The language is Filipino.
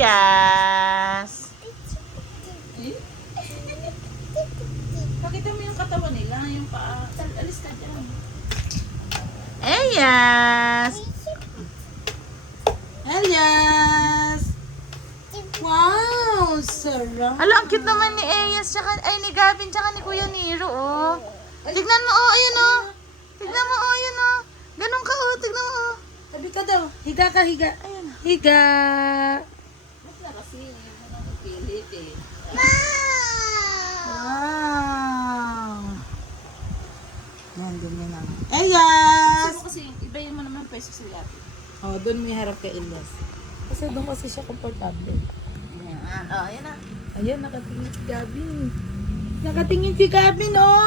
Elias. Pakita mo yung katawan nila, yung paa. Alis ka dyan. Elias. Elias! Wow! Sarap! Hala, ang cute naman ni Elias, ni Gavin, tsaka ni Kuya Nero, oh. Tignan mo, oh, ayun, oh. Tignan mo, oh, ayun, oh. Ganun ka, oh, tignan mo, oh. Sabi ka daw. Higa ka, higa. Ayun. Higa! Wow! Yan, ganyan lang. Elias! Kasi ibayin mo naman pwesto sa yapi. Oh, doon may harap kay Elias. Kasi doon kasi siya komportable. Ayan, oh, ayun, oh. Ayan, nakatingin si Gavin. Nakatingin si Gavin, oh!